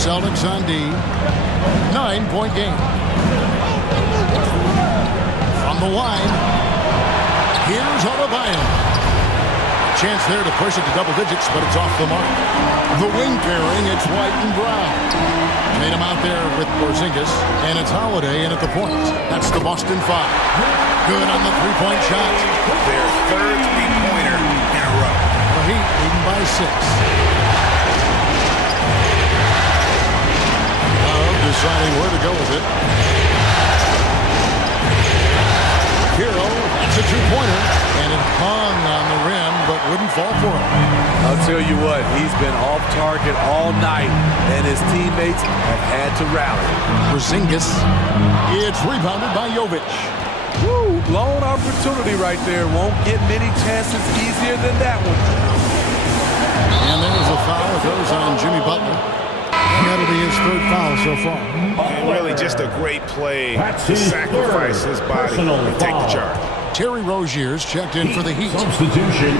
Celtics on D. 9-point game. From the line, here's Adebayo. Chance there to push it to double digits, but it's off the mark. The wing pairing, it's White and Brown. Made him out there with Porzingis, and it's Holiday in at the point. That's the Boston 5. Good on the three-point shot. Their third three-pointer in a row. The Heat leading by 6. Deciding where to go with it. Hero, that's a two-pointer, and it hung on the rim, but wouldn't fall for him. I'll tell you what, he's been off target all night, and his teammates have had to rally. Porzingis, it's rebounded by Jovic. Woo, lone opportunity right there. Won't get many chances easier than that one. And there's a foul. It goes on Jimmy Butler. That'll be his third foul so far. And really just a great play to sacrifice his body and take the charge. Terry Rozier's checked in for the Heat. Substitution,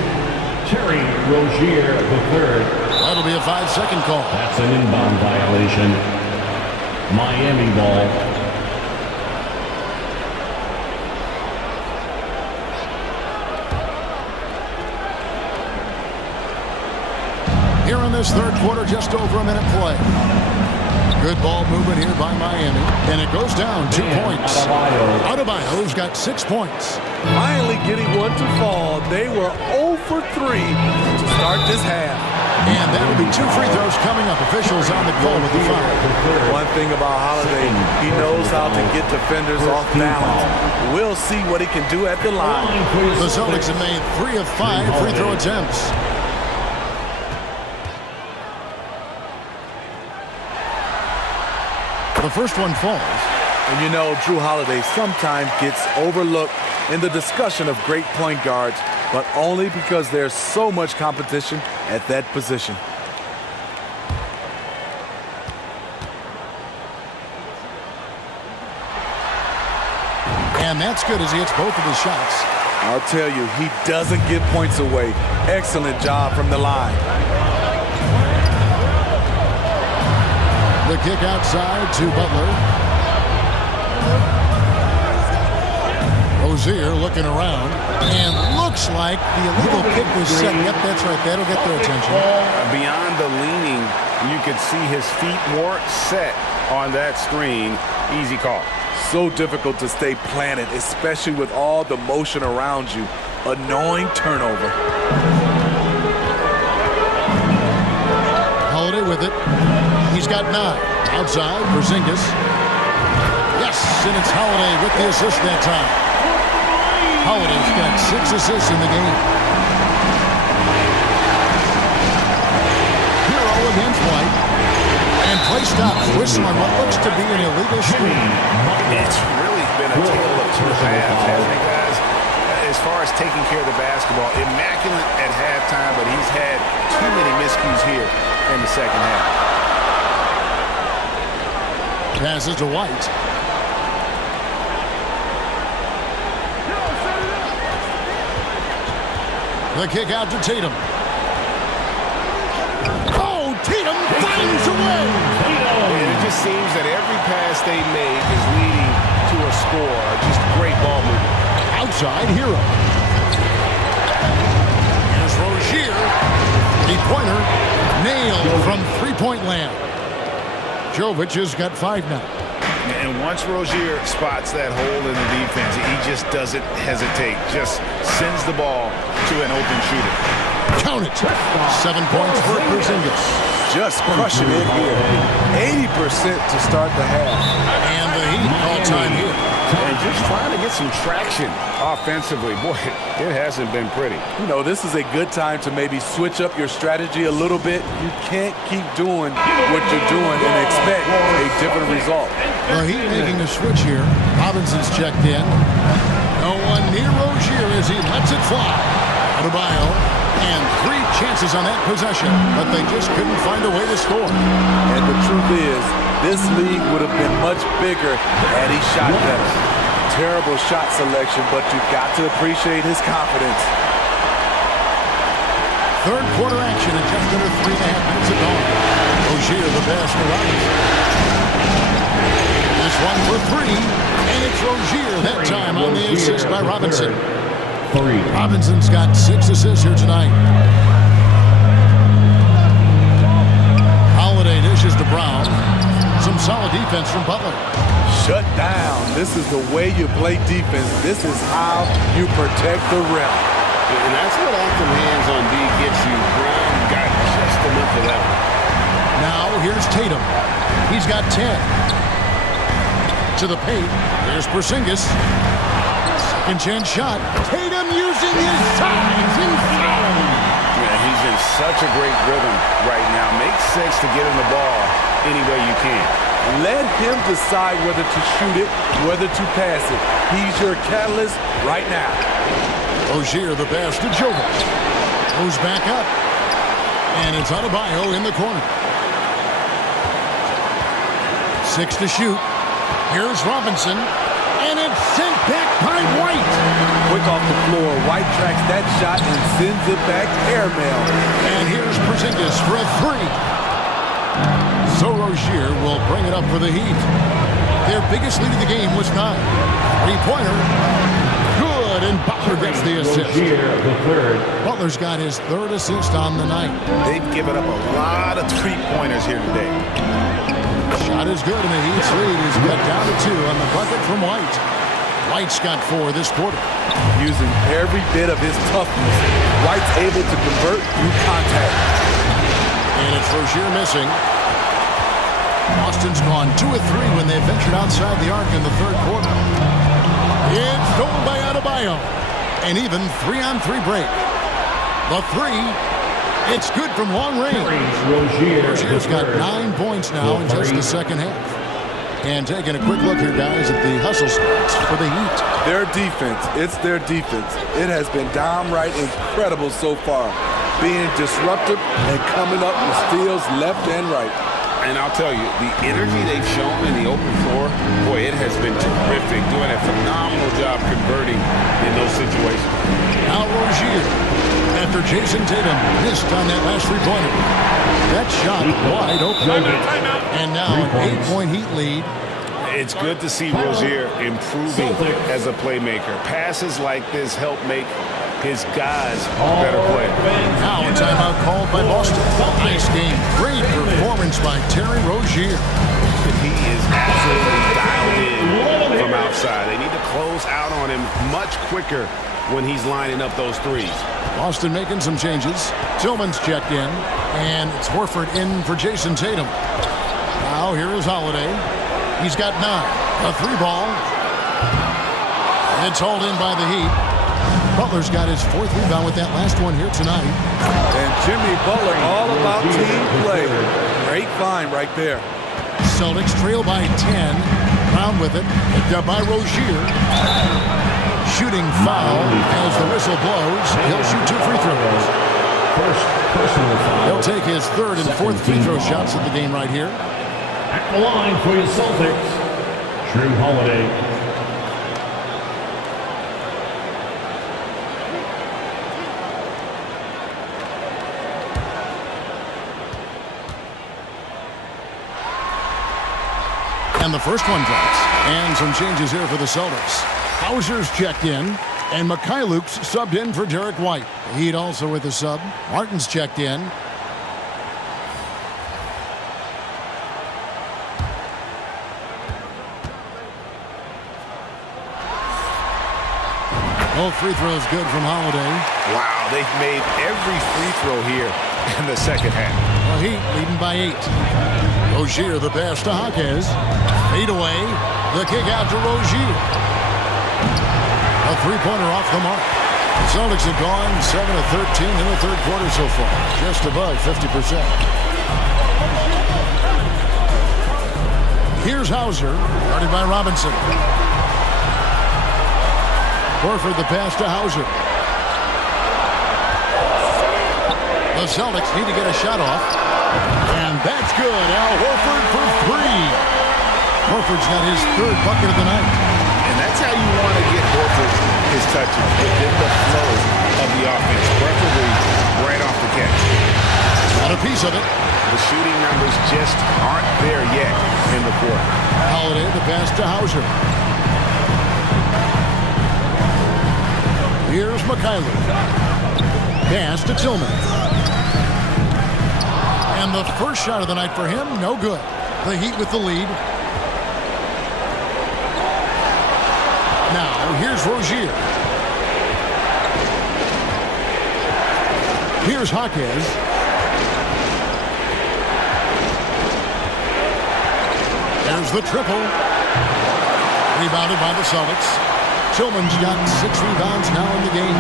Terry Rozier III. That'll be a 5-second call. That's an inbound violation. Miami ball. Here in this third quarter, just over a minute play. Good ball movement here by Miami. And it goes down 2 points. Adebayo's got 6 points. Finally getting one to fall. They were 0 for 3 to start this half. And that'll be 2 free throws coming up. Officials on the call with the foul. One thing about Holiday, he knows how to get defenders off balance. We'll see what he can do at the line. The Celtics have made 3 of 5 free throw attempts. The first one falls. And you know, Drew Holiday sometimes gets overlooked in the discussion of great point guards, but only because there's so much competition at that position. And that's good as he hits both of his shots. I'll tell you, he doesn't give points away. Excellent job from the line. The kick outside to Butler. Rozier looking around. And looks like the illegal kick was set. Yep, that's right. That'll get their attention. Beyond the leaning, you could see his feet weren't set on that screen. Easy call. So difficult to stay planted, especially with all the motion around you. Annoying turnover. Holiday with it. He's got 9. Outside, Porzingis. Yes, and it's Holiday with the assist that time. Holiday's got 6 assists in the game. Hero against White. And play stops. Whistle on what looks to be an illegal screen. It's really been a tale of 2 halves, hasn't it, guys? As far as taking care of the basketball, immaculate at halftime, but he's had too many miscues here in the second half. Passes to White. The kick out to Tatum. Oh, Tatum finds a way. And it just seems that every pass they make is leading to a score. Just great ball movement. Outside, Hero. Here's Rozier. Three-pointer. Nailed from three-point land. Jovic has got 5 now. And once Rozier spots that hole in the defense, he just doesn't hesitate. Just sends the ball to an open shooter. Count it. 7 points for Porzingis. Just crushing it here. 80% to start the half. And the Heat all time here. And just trying to get some traction offensively. Boy, it hasn't been pretty. You know, this is a good time to maybe switch up your strategy a little bit. You can't keep doing what you're doing and expect a different result. The Heat making a switch here. Robinson's checked in. No one near Rozier as he lets it fly. Adebayo, and 3 chances on that possession, but they just couldn't find a way to score. And the truth is, this league would have been much bigger had he shot better. Terrible shot selection, but you've got to appreciate his confidence. Third quarter action in just under 3.5 minutes of gone. Rozier, the pass to Robinson. This one for three, and it's Rozier that time on the assist by Robinson. Robinson's got 6 assists here tonight. Holiday dishes to Brown. Some solid defense from Butler. Shut down. This is the way you play defense. This is how you protect the rim. And that's what active hands on D gets you. Brown got just enough of that one. Now here's Tatum. He's got 10. To the paint. There's Porzingis. Second chance shot. Tatum using his size inside. Yeah, he's in such a great rhythm right now. Makes sense to get him the ball any way you can. Let him decide whether to shoot it, whether to pass it. He's your catalyst right now. Rozier the pass to Jovic. Goes back up. And it's Adebayo in the corner. 6 to shoot. Here's Robinson. And it's sent back by White. Quick off the floor. White tracks that shot and sends it back airmail. And here's Porzingis for a 3. So Rozier will bring it up for the Heat. Their biggest lead of the game was 9. 3-pointer. Good, and Butler gets the assist. Butler's got his 3rd assist on the night. They've given up a lot of 3-pointers here today. Shot is good, and the Heat's lead is cut down to 2 on the bucket from White. White's got 4 this quarter. Using every bit of his toughness, White's able to convert through contact. And it's Rozier missing. Boston's gone 2 of 3 when they ventured outside the arc in the 3rd quarter. It's stolen by Adebayo. An even 3-on-3 break. The 3, it's good from long range. Rozier's got 9 points now in just the second half. And taking a quick look here, guys, at the hustle stats for the Heat. Their defense, it's their defense. It has been downright incredible so far. Being disruptive and coming up with steals left and right. And I'll tell you, the energy they've shown in the open floor, boy, it has been terrific. Doing a phenomenal job converting in those situations. Now Rozier, after Jason Tatum missed on that last 3-pointer. That shot wide open. And now an 8-point Heat lead. It's good to see Rozier improving as a playmaker. Passes like this help make his guys better players. Now a timeout called by Boston. Nice game. Great performance by Terry Rozier. He is absolutely dialed in from outside. They need to close out on him much quicker when he's lining up those threes. Boston making some changes. Tillman's checked in. And it's Horford in for Jason Tatum. Now here is Holiday. He's got 9. A 3-ball. It's hauled in by the Heat. Butler's got his 4th rebound with that last one here tonight. And Jimmy Butler all about team play. Great find right there. Celtics trail by 10. Brown with it. Picked up by Rozier. Shooting foul as the whistle blows. He'll shoot 2 free throws. He'll take his 3rd and 4th free throw shots of the game right here. At the line for your Celtics, Drew Holiday. And the first one drops. And some changes here for the Celtics. Hauser's checked in. And Mikhailuk's subbed in for Derek White. Heat also with a sub. Martin's checked in. Both free throws good from Holiday. Wow, they've made every free throw here in the second half. Well, Heat leading by 8. Rozier the pass to Jaquez. Fade away. The kick out to Rozier. A 3-pointer off the mark. The Celtics have gone 7 of 13 in the 3rd quarter so far. Just above 50%. Here's Hauser, guarded by Robinson. Horford the pass to Hauser. The Celtics need to get a shot off. And that's good. Al Horford for 3. Horford's got his 3rd bucket of the night. And that's how you want to get Horford his touches, within the flow of the offense, preferably right off the catch. Got a piece of it. The shooting numbers just aren't there yet in the quarter. Holiday, the pass to Hauser. Here's McKaylee. Pass to Tillman. And the first shot of the night for him, no good. The Heat with the lead. Now, here's Rozier. Here's Jaquez. There's the triple. Rebounded by the Celtics. Tillman's got 6 rebounds now in the game.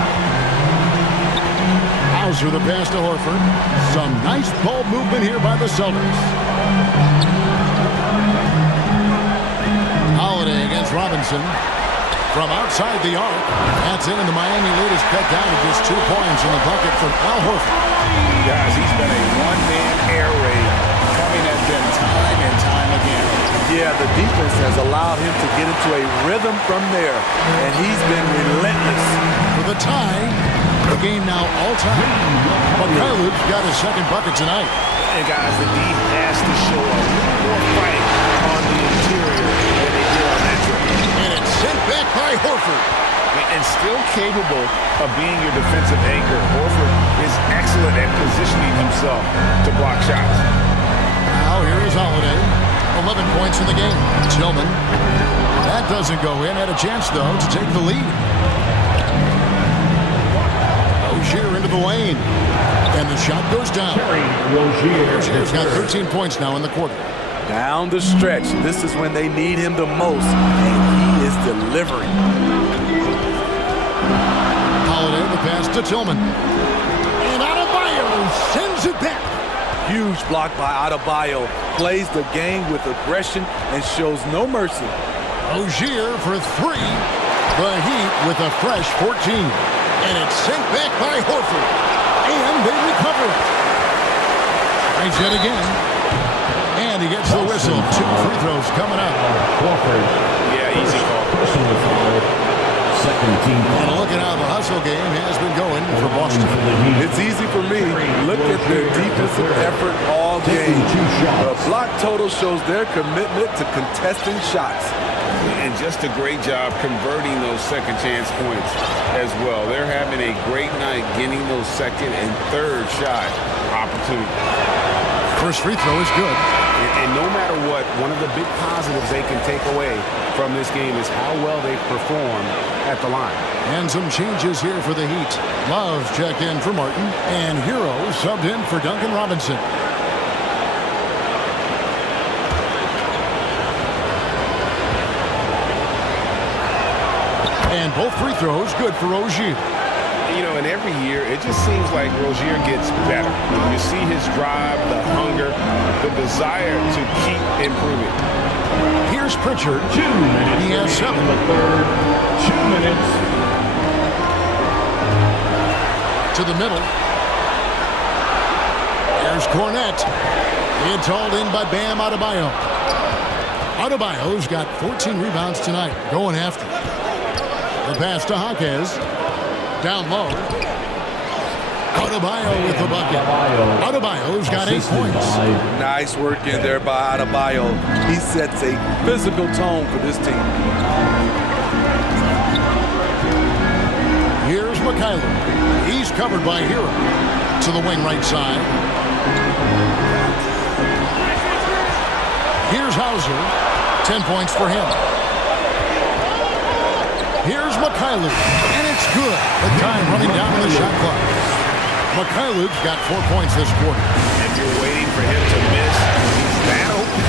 Hauser the pass to Horford. Some nice ball movement here by the Celtics. Holiday against Robinson. From outside the arc. That's in, and the Miami lead is cut down to just 2 points in the bucket from Al Horford. Guys, he's been a one-man air raid coming at them time and time again. Yeah, the defense has allowed him to get into a rhythm from there, and he's been relentless. For the tie, the game now all-time. McKaylee's got his second bucket tonight. And guys, the D has to show a little more fight on the interior than they did on that trip. And it's sent back by Horford. And still capable of being your defensive anchor, Horford is excellent at positioning himself to block shots. Now here is Holiday. 11 points in the game. Tillman. That doesn't go in. Had a chance, though, to take the lead. Rozier into the lane. And the shot goes down. Rozier's got 13 points now in the quarter. Down the stretch, this is when they need him the most, and he is delivering. Holiday, the pass to Tillman. And Adebayo sends it back. Huge block by Adebayo. Plays the game with aggression and shows no mercy. Rozier for 3. The Heat with a fresh 14. And it's sent back by Horford. And they recover it. Tries yet again. And he gets the whistle. 2 free throws coming up. Horford. Yeah, easy call. Personal foul. Second team And foul. look at how the hustle game has been going for Boston. It's easy for me. Look at their defensive effort all game. The block total shows their commitment to contesting shots. And just a great job converting those second chance points as well. They're having a great night getting those second and third shot opportunities. First free throw is good. And no matter what, one of the big positives they can take away from this game is how well they perform at the line. And some changes here for the Heat. Love checked in for Martin. And Hero subbed in for Duncan Robinson. And both free throws good for Rozier. You know, and every year, it just seems like Rozier gets better. You see his drive, the hunger, the desire to keep improving. Here's Pritchard. 2 minutes. He has 7. In the third. 2 minutes. To the middle. There's Cornette. It's hauled in by Bam Adebayo. Adebayo's got 14 rebounds tonight, going after. The pass to Jaquez. Down low. Adebayo with the bucket. Adebayo's got 8 points. Nice work in there by Adebayo. He sets a physical tone for this team. Here's McKaylee. He's covered by Hero. To the wing right side. Here's Hauser. 10 points for him. Here's McKaylee, and it's good. The time running down on the shot clock. McKaylee's got 4 points this quarter. If you're waiting for him to miss, he's that open.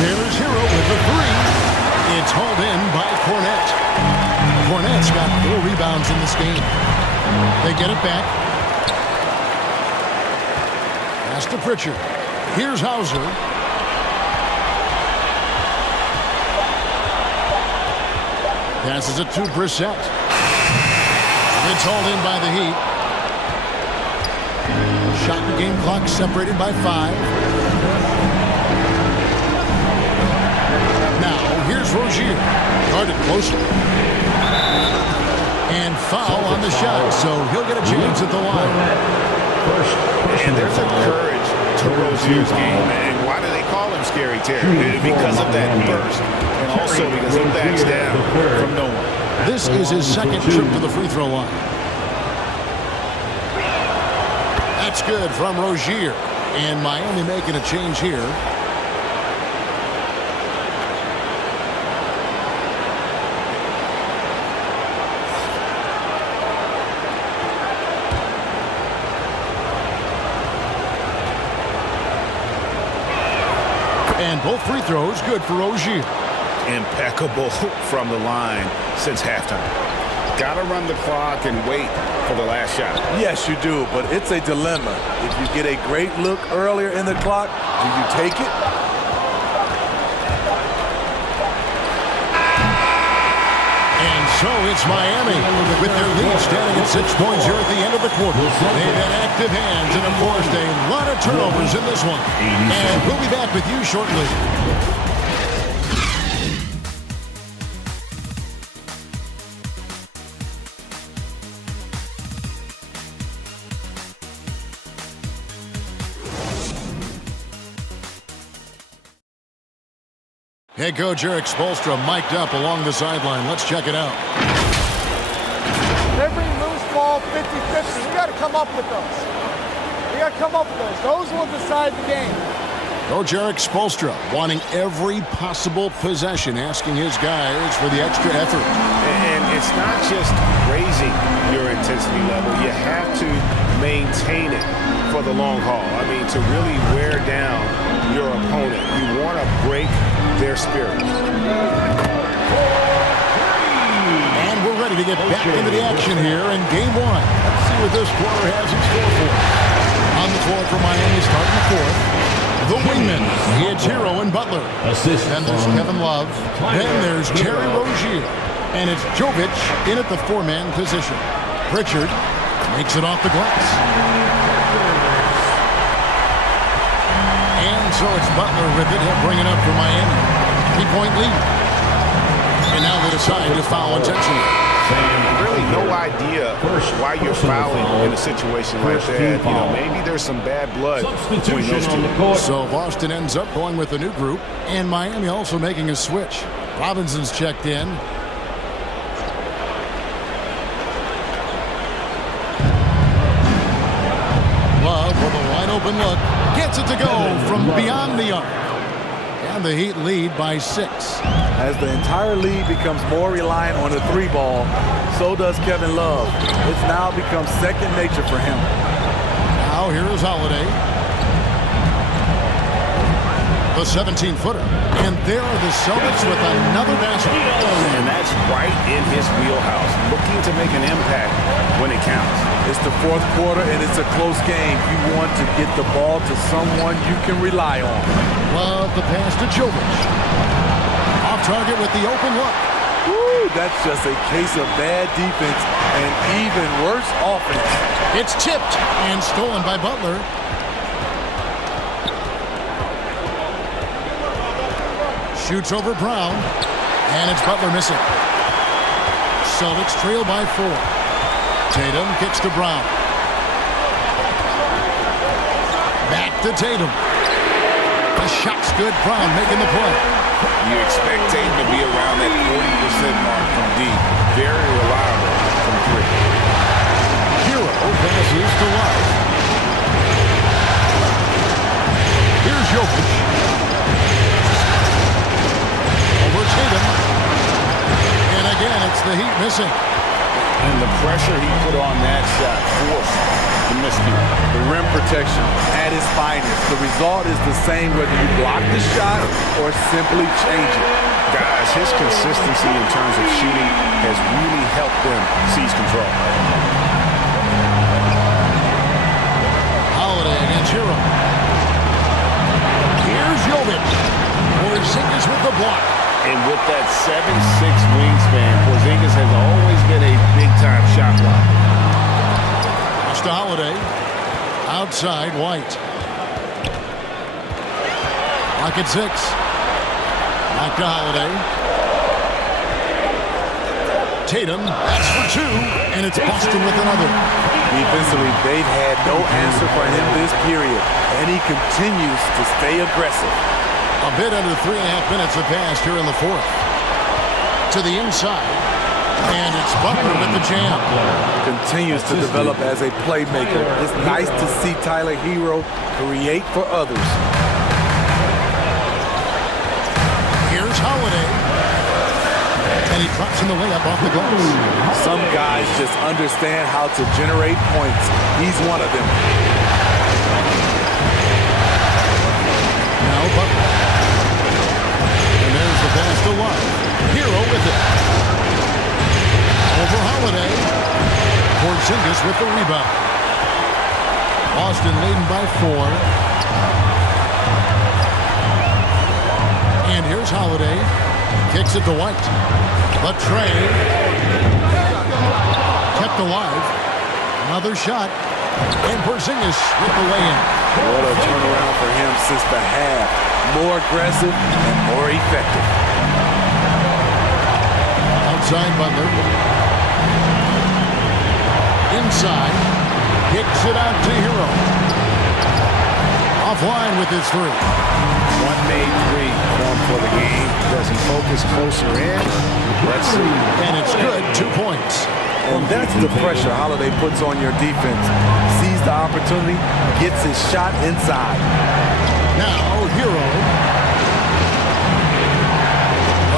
There's Hero with the 3. It's hauled in by Cornette. Cornette's got 4 rebounds in this game. They get it back. Pass to Pritchard. Here's Hauser. Passes it to Brissett. It's hauled in by the Heat. Shot and game clock separated by 5. Now, here's Rozier. Guarded closely. And foul on the shot, so he'll get a chance at the line. And there's a courage to Rozier's game. And why do they call him Scary Terry? Because of that burst. And also because he backs down from no one. This is his second trip to the free throw line. That's good from Rozier. And Miami making a change here. And both free throws good for Rozier. Impeccable from the line since halftime. Got to run the clock and wait for the last shot. Yes, you do, but it's a dilemma. If you get a great look earlier in the clock, do you take it? And so it's Miami with their lead standing at 6 points here at the end of the quarter. They've had active hands and, of course, a lot of turnovers in this one. And we'll be back with you shortly. Head coach Eric Spoelstra mic'd up along the sideline. Let's check it out. Every loose ball, 50-50. We got to come up with those. We got to come up with those. Those will decide the game. Coach Eric Spoelstra wanting every possible possession, asking his guys for the extra effort. And it's not just raising your intensity level. You have to maintain it for the long haul. I mean, to really wear down your opponent. You want to break their spirit. And we're ready to get back into the action here in game one. Let's see what this quarter has in store for us. On the floor for Miami starting the fourth. The wingman, it's Hero and Butler. Then there's Kevin Love. Then there's Terry Rozier. And it's Jovic in at the four-man position. Pritchard makes it off the glass. And so it's Butler with it. He'll bring it up for Miami. 3-point lead. And now they decide to foul intentionally. Really no idea why you're fouling in a situation like that. You know, maybe there's some bad blood between those two. So Boston ends up going with a new group. And Miami also making a switch. Robinson's checked in. Love with a wide open look. Gets it to go from beyond the arc. And the Heat lead by 6. As the entire league becomes more reliant on the three ball, so does Kevin Love. It's now become second nature for him. Now here is Holiday. The 17-footer. And there are the Celtics with another basket. And that's right in his wheelhouse. Looking to make an impact when it counts. It's the fourth quarter and it's a close game. You want to get the ball to someone you can rely on. Love the pass to Jovic. Off target with the open look. Woo, that's just a case of bad defense and even worse offense. It's tipped and stolen by Butler. Shoots over Brown. And it's Butler missing. Celtics trail by 4. Tatum kicks to Brown. Back to Tatum. The shot's good. Brown making the play. You expect Tatum to be around that 40% mark from deep. Very reliable from 3. Hero passes to Love. Here's Jokic. Over Tatum. And again, it's the Heat missing. And the pressure he put on that shot forced the miscue. The rim protection at its finest. The result is the same whether you block the shot or simply change it. Guys, his consistency in terms of shooting has really helped them seize control. Holiday against Hero. Here's Jovic. Porzingis with the block. And with that 7'6" wingspan, Porzingis has always been a big-time shot blocker. Pass to Holiday. Outside, White. Clock at 6. Back to Holiday. Tatum. That's for two, and it's Boston with another. Defensively, they've had no answer for him this period, and he continues to stay aggressive. A bit under 3.5 minutes have passed here in the fourth. To the inside, and it's Butler with the jam. Continues to develop as a playmaker. It's nice to see Tyler Hero create for others. Here's Holiday. And he drops in the layup off the glass. Some guys just understand how to generate points. He's one of them. Now Butler. And there's the pass to Love. Hero with it. Over Holiday. Porzingis with the rebound. Boston leading by 4. And here's Holiday. Kicks it to White. The tray. Kept alive. Another shot. And Porzingis with the lay-in. What a turnaround for him since the half. More aggressive and more effective. Outside Butler. Inside. Kicks it out to Hero. Offline with his three. One made three for the game. Does he focus closer in? Let's see. And it's good. 2 points. And that's the pressure Holiday puts on your defense. Sees the opportunity, gets his shot inside. Now Hero.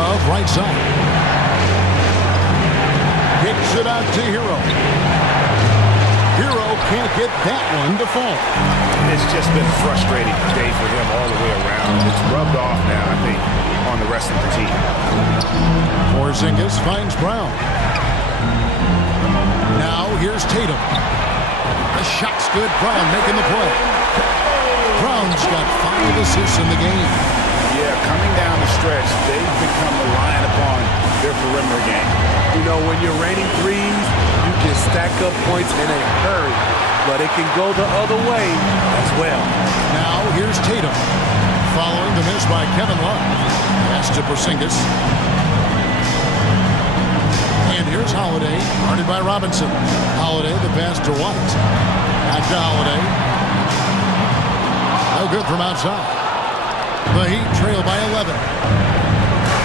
Of right side. Kicks it out to Hero. Hero can't get that one to fall. It's just been a frustrating day for him all the way around. It's rubbed off now, I think, on the rest of the team. Porzingis finds Brown. Now here's Tatum. The shot's good. Brown making the play. Brown's got 5 assists in the game. Yeah, coming down the stretch, they've become reliant upon their perimeter game. You know, when you're raining threes, you can stack up points in a hurry, but it can go the other way as well. Now here's Tatum. Following the miss by Kevin Love. Pass to Porzingis. And here's Holiday, guarded by Robinson. Holiday, the pass to White. Back to Holiday. No good from outside. The Heat trail by 11.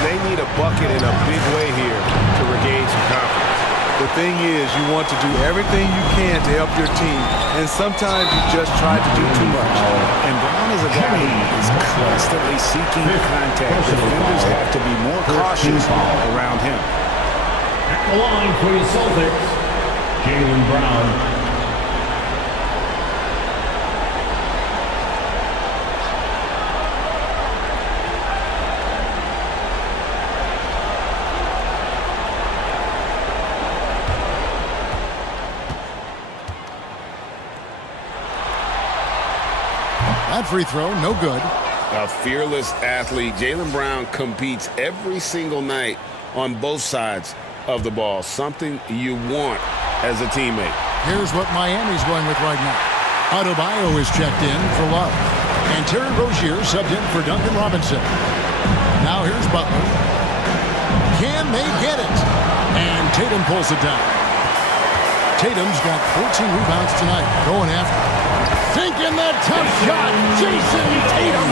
They need a bucket in a big way here to regain some confidence. The thing is, you want to do everything you can to help your team, and sometimes you just try to do too much. And Brown is a guy who is constantly seeking contact. Defenders have to be more cautious around him. At the line for your Celtics, Jaylen Brown. That free throw, no good. A fearless athlete. Jaylen Brown competes every single night on both sides of the ball. Something you want as a teammate. Here's what Miami's going with right now. Adebayo is checked in for Love. And Terry Rozier subbed in for Duncan Robinson. Now here's Butler. Can they get it? And Tatum pulls it down. Tatum's got 14 rebounds tonight. Going after. Thinking that tough shot. Jason Tatum.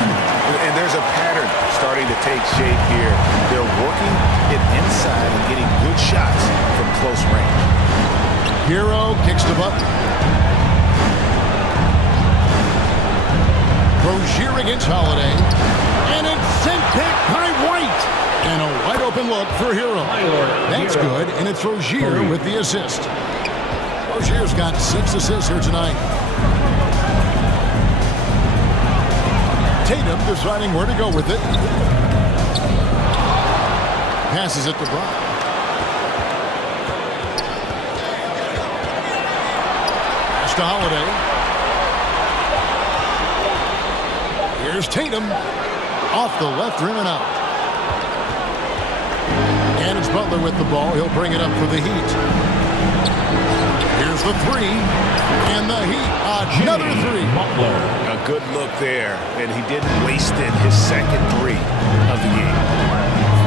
And there's a pattern starting to take shape here. They're working it inside and getting good shots from close range. Hero kicks to Butler. Rozier against Holiday. And it's sent back by White. And a wide open look for Hero. That's good, and it's Rozier with the assist. Rozier's got 6 assists here tonight. Tatum deciding where to go with it. Passes it to Brown. Pass to Holiday. Here's Tatum. Off the left rim and out. And it's Butler with the ball. He'll bring it up for the Heat. Here's the three. And the Heat, another three. A good look there, and he didn't waste it. His second three of the game.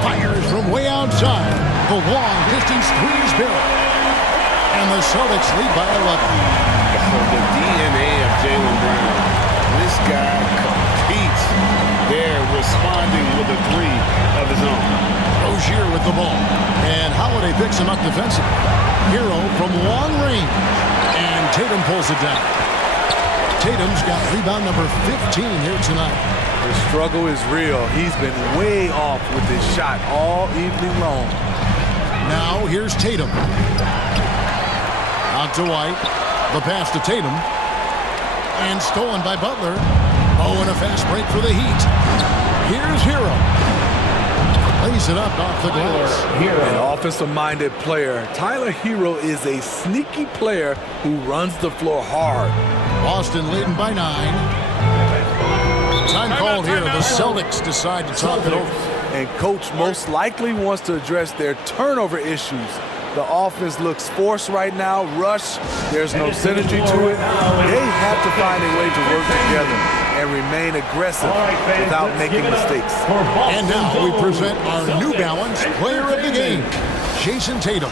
Fires from way outside. The long distance three is good. And the Celtics lead by 11. The DNA of Jaylen Brown. This guy competes. They're responding with a three of his own. Rozier with the ball. And Holiday picks him up defensively. Hero from long range. And Tatum pulls it down. Tatum's got rebound number 15 here tonight. The struggle is real. He's been way off with his shot all evening long. Now here's Tatum. Out to White. The pass to Tatum. And stolen by Butler. Oh, and a fast break for the Heat. Here's Hero. Lays it up off the glass. An offensive-minded player. Tyler Hero is a sneaky player who runs the floor hard. Boston leading by 9. Time called here. The Celtics decide to talk it over. And coach most likely wants to address their turnover issues. The offense looks forced right now. Rush. There's no synergy to it. They have to find a way to work together and remain aggressive without making mistakes. And now we present our New Balance Player of the Game, Jason Tatum.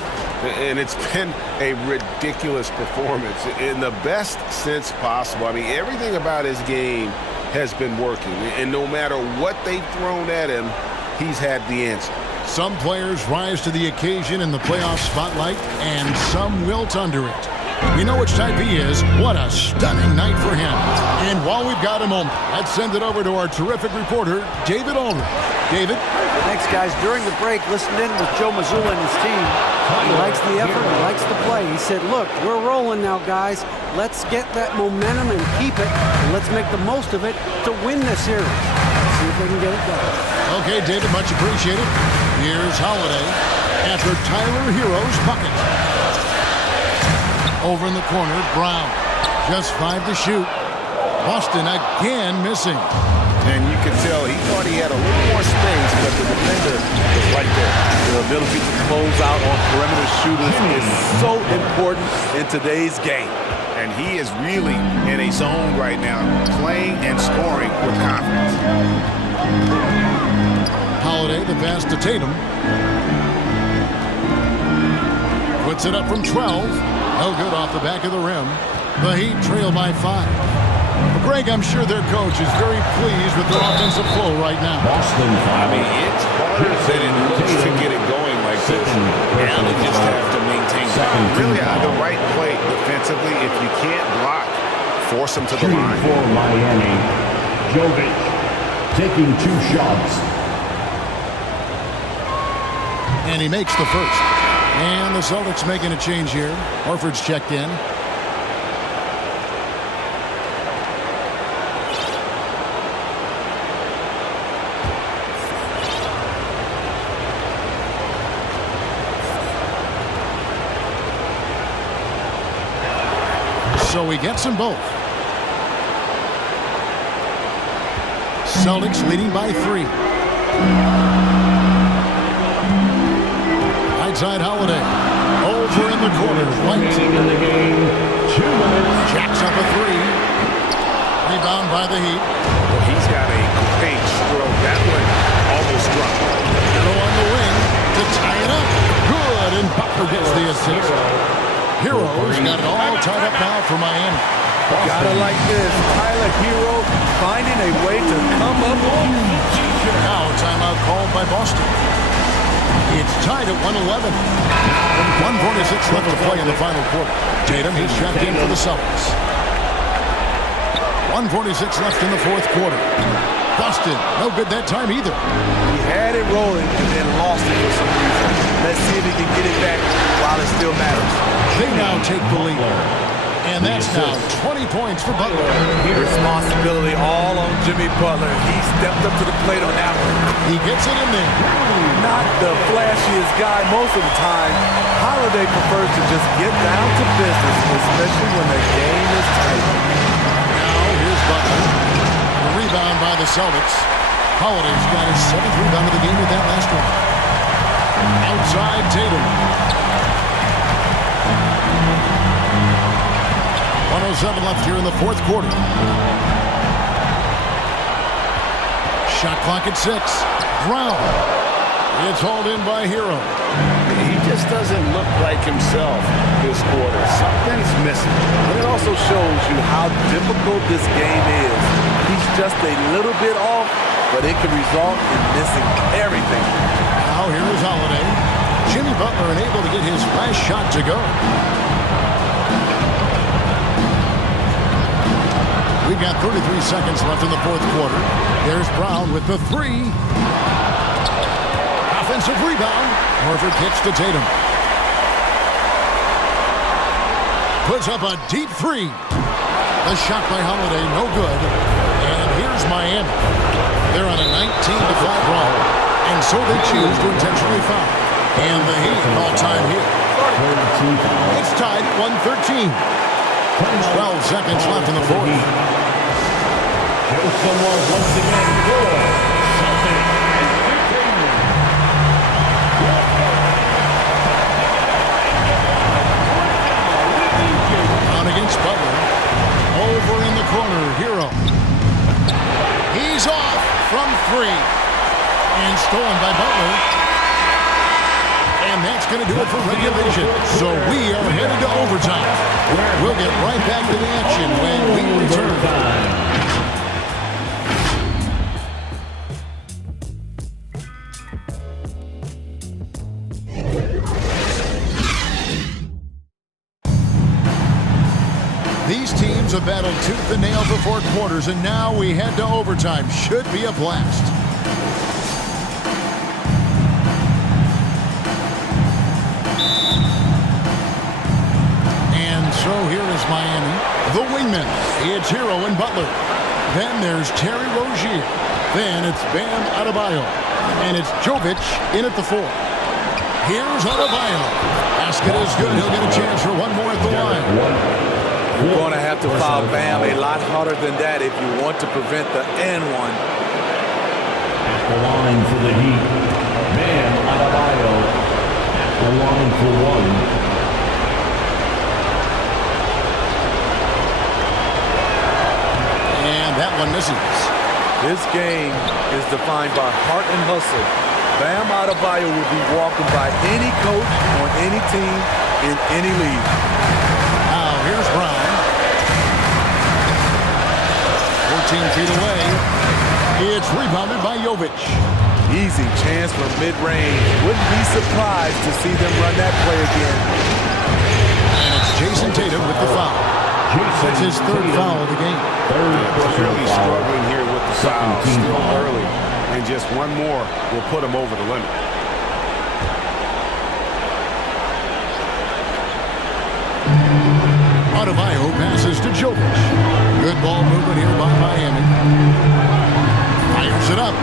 And it's been a ridiculous performance in the best sense possible. I mean, everything about his game has been working. And no matter what they've thrown at him, he's had the answer. Some players rise to the occasion in the playoff spotlight, and some wilt under it. We know which type he is. What a stunning night for him. And while we've got a moment, let's send it over to our terrific reporter, David Aldridge. David? Thanks, guys. During the break, listened in with Joe Mazzulla and his team. He likes the effort. He likes the play. He said, look, we're rolling now, guys. Let's get that momentum and keep it. And let's make the most of it to win this series. See if they can get it done. Okay, David, much appreciated. Here's Holiday after Tyler Hero's bucket. Over in the corner, Brown. Just 5 to shoot. Boston again missing. And you can tell he thought he had a little more space, but the defender was right there. The ability to close out on perimeter shooters is so important in today's game. And he is really in a zone right now, playing and scoring with confidence. Holiday, the pass to Tatum. Puts it up from 12. No good off the back of the rim. The Heat trail by 5. Greg, I'm sure their coach is very pleased with their offensive flow right now. Boston I mean, it's harder than it looks to get it going like this. Now they just have to maintain really the right play defensively. If you can't block, force them to the line. For Miami, Jovic taking 2 shots. And he makes the first. And the Celtics making a change here. Horford's checked in. So he gets them both. Celtics leading by 3. Right side Holiday. Over in the corner. White. In the game, 2 minutes. Jacks up a 3. Rebound by the Heat. Well, he's got a great stroke. That one almost dropped. Hero on the wing to tie it up. Good, and Butler gets the assist. Hero's got it all tied up now for Miami. Gotta like this. Tyler Hero finding a way to come up huge. Now a timeout called by Boston. It's tied at 111. 1:46 left to play in the final quarter. Tatum, he's checked in for the Celtics. 1:46 left in the fourth quarter. Boston, no good that time either. He had it rolling and then lost it for some reason. Let's see if he can get it back while it still matters. They now take the lead. And that's now 20 points for Butler. Responsibility all on Jimmy Butler. He stepped up to the plate on that one. He gets it in there. Not the flashiest guy most of the time. Holiday prefers to just get down to business, especially when the game is tight. Now here's Butler. The rebound by the Celtics. Holiday's got his 7th rebound of the game with that last one. Outside Tatum. 1:07 left here in the fourth quarter. Shot clock at 6. Brown. It's hauled in by Hero. He just doesn't look like himself this quarter. Something's missing. It also shows you how difficult this game is. He's just a little bit off, but it can result in missing everything. Now here's Holiday. Jimmy Butler unable to get his last shot to go. We've got 33 seconds left in the fourth quarter. There's Brown with the three. Offensive rebound. Horford kicks to Tatum. Puts up a deep three. The shot by Holiday, no good. And here's Miami. They're on a 19-5 run. And so they choose to intentionally foul. And the Heat call time here. It's tied at 113. 12 seconds left in the fourth. Here's someone once again for Celtics Entertainment. On against Butler. Over in the corner, Hero. He's off from three. And stolen by Butler. And that's going to do it for regulation. So we are headed to overtime. We'll get right back to the action when we return. These teams have battled tooth and nail for 4 quarters, and now we head to overtime. Should be a blast. And so here is Miami, the wingmen. It's Hero and Butler. Then there's Terry Rozier. Then it's Bam Adebayo. And it's Jovic in at the 4. Here's Adebayo. Basket is good. He'll get a chance for one more at the line. You're going to have to foul Bam a lot harder than that if you want to prevent the and one. At the line for the Heat, Bam Adebayo. At the line for one. And that one misses. This game is defined by heart and hustle. Bam Adebayo will be welcomed by any coach on any team in any league. Now here's Brown. 14 feet away. It's rebounded by Jovic. Easy chance from mid-range. Wouldn't be surprised to see them run that play again. And it's Jason Tatum with the foul. That's his third foul of the game. Clearly struggling here with the foul. Still early. And just one more will put him over the limit. Adebayo passes to Jovic. Good ball movement here by Miami. Fires it up.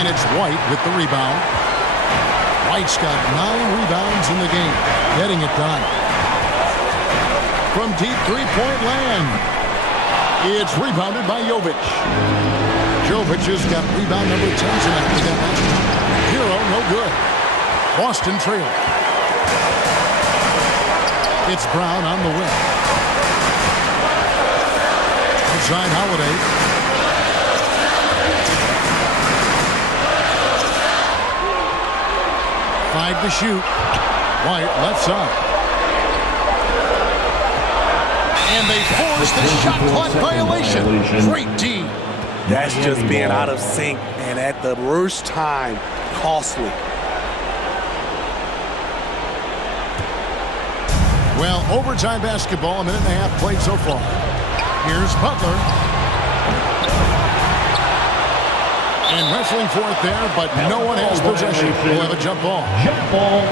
And it's White with the rebound. White's got 9 rebounds in the game. Getting it done. From deep three-point land. It's rebounded by Jovic. Jovic has got rebound number 10 tonight. Hero, no good. Boston trail. It's Brown on the wing. Inside Holiday. Five to shoot. White left side. And they force the shot clock violation. Great D. That's just being out of sync and at the worst time, costly. Well, overtime basketball, a minute and a half played so far. Here's Butler. And wrestling for it there, but no one has possession. We'll have a jump ball. Jump ball.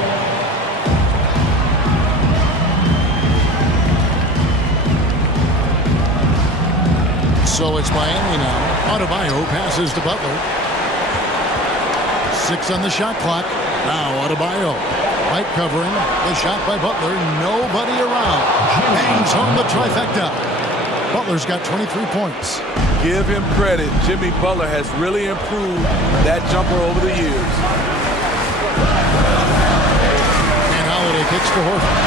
So it's Miami now. Adebayo passes to Butler. 6 on the shot clock. Now Adebayo. Right covering. The shot by Butler. Nobody around. Hangs on the trifecta. Butler's got 23 points. Give him credit. Jimmy Butler has really improved that jumper over the years. And Holiday kicks to Horford.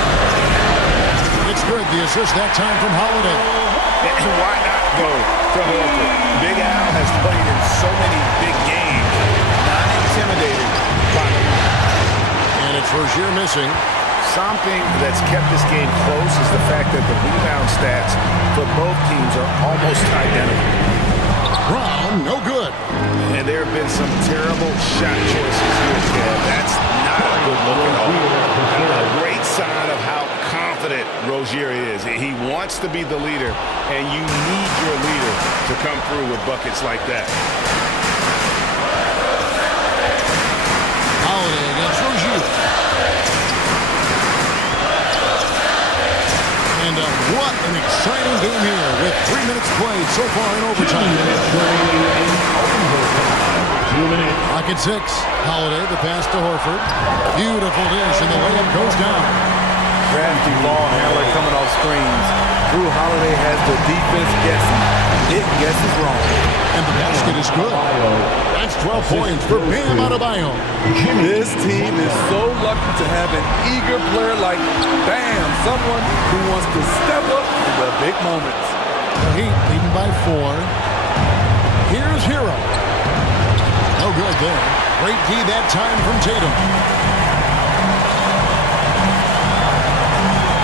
It's good. The assist that time from Holiday. And why not go to Horford? Big Al has played in so many big games. Not in intimidated by the lead. And it's Rozier missing. Something that's kept this game close is the fact that the rebound stats for both teams are almost identical. Brown, no good. And there have been some terrible shot choices here, Kev. That's not a good look at all. A great sign of how confident Rozier is. He wants to be the leader, and you need your leader to come through with buckets like that. Holiday against Rozier. And what an exciting game here with 3 minutes played so far in overtime. Clock at 6. Holiday, the pass to Horford. Beautiful dish, and the layup goes down. Crafty ball handler coming off screens. Drew Holiday has the defense guessing. It guesses wrong. And the basket is good. That's 12 points for Bam Adebayo. This team is so lucky to have an eager player like Bam, someone who wants to step up in the big moments. The Heat leading by 4. Here's Hero. No good there. Great D that time from Tatum.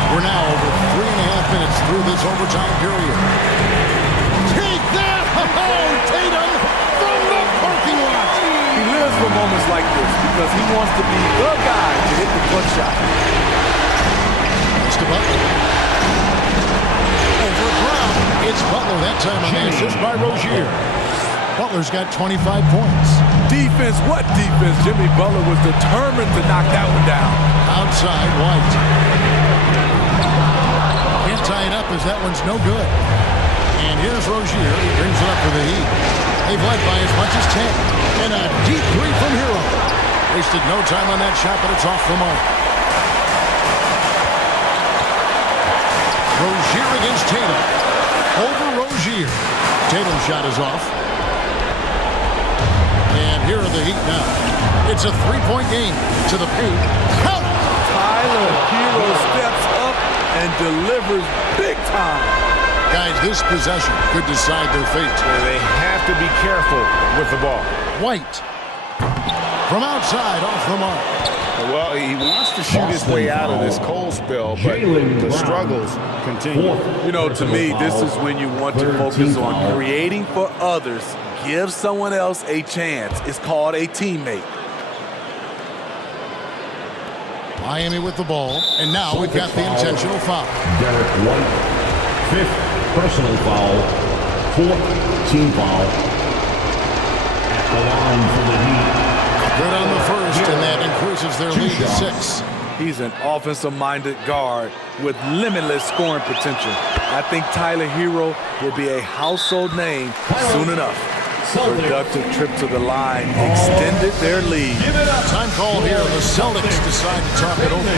We're now over 3.5 minutes through this overtime period. Take that! Oh, Tatum from the parking lot. He lives for moments like this because he wants to be the guy to hit the clutch shot. It's to Butler. Over Brown. It's Butler that time on the assist by Rozier. Butler's got 25 points. Defense, what defense? Jimmy Butler was determined to knock that one down. Outside, White. Can't tie it up as that one's no good. And here's Rozier. He brings it up for the Heat. They've led by as much as 10. And a deep three from Hero. Wasted no time on that shot, but it's off the mark. Rozier against Tatum. Over Rozier. Tatum's shot is off. And here are the Heat now. It's a three-point game to the paint. Count! Tyler Hero steps up and delivers big time. Guys, this possession could decide their fate. They have to be careful with the ball. White. From outside, off the mark. Well, he wants to shoot his way out of this cold spell, but the struggles continue. You know, to me, this is when you want to focus on creating for others. Give someone else a chance. It's called a teammate. Miami with the ball, and now we've got the intentional foul. Derek White, 5th personal foul, 4th team foul. At the line for the Heat. Good on the first, and that increases their lead to 6. He's an offensive-minded guard with limitless scoring potential. I think Tyler Hero will be a household name soon enough. Productive trip to the line extended their lead. Time call here. The Celtics decide to talk it over.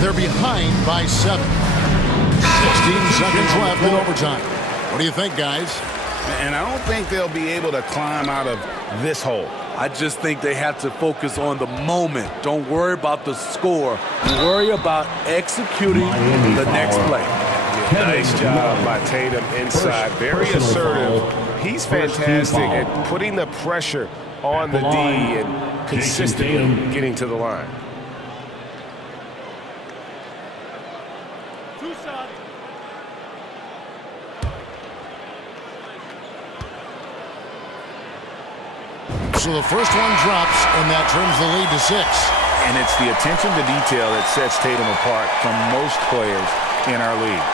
They're behind by 7. 16 seconds left in overtime. What do you think, guys? And I don't think they'll be able to climb out of this hole. I just think they have to focus on the moment. Don't worry about the score. Worry about executing the next play. Nice job by Tatum inside. Very assertive. He's fantastic at putting the pressure on the D and consistently getting to the line. So the first one drops, and that turns the lead to 6. And it's the attention to detail that sets Tatum apart from most players in our league.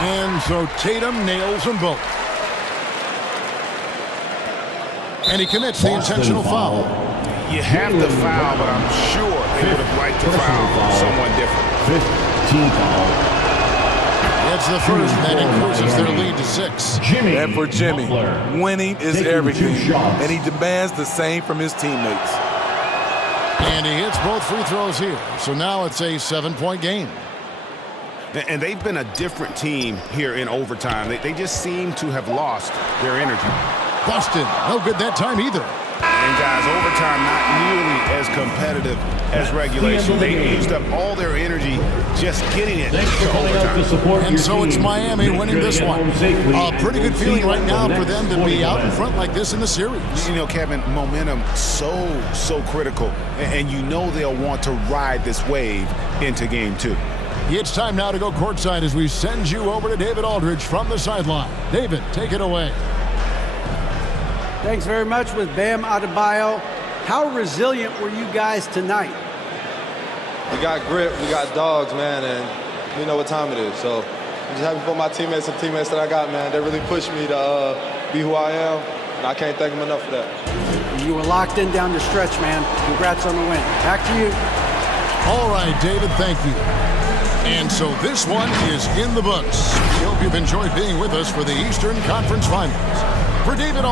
And so Tatum nails them both. And he commits the intentional foul. You have to foul, but I'm sure they would have liked to foul someone different. 5th team foul. That's the first, and that increases their lead to 6. And for Jimmy, winning is everything, and he demands the same from his teammates. And he hits both free throws here. So now it's a 7-point game. And they've been a different team here in overtime. They just seem to have lost their energy. busted. No good that time either. And guys, overtime not nearly as competitive as regulation. They used up all their energy just getting it to overtime. And so it's Miami winning this one. A pretty good feeling right now for them to be out in front like this in the series. You know, Kevin, momentum so critical. And you know they'll want to ride this wave into game 2. It's time now to go courtside as we send you over to David Aldridge from the sideline. David, take it away. Thanks very much with Bam Adebayo. How resilient were you guys tonight? We got grit, we got dogs, man, and we know what time it is. So I'm just happy for my teammates and teammates that I got, man. They really pushed me to be who I am, and I can't thank them enough for that. You were locked in down the stretch, man. Congrats on the win. Back to you. All right, David, thank you. And so this one is in the books. We hope you've enjoyed being with us for the Eastern Conference Finals. For David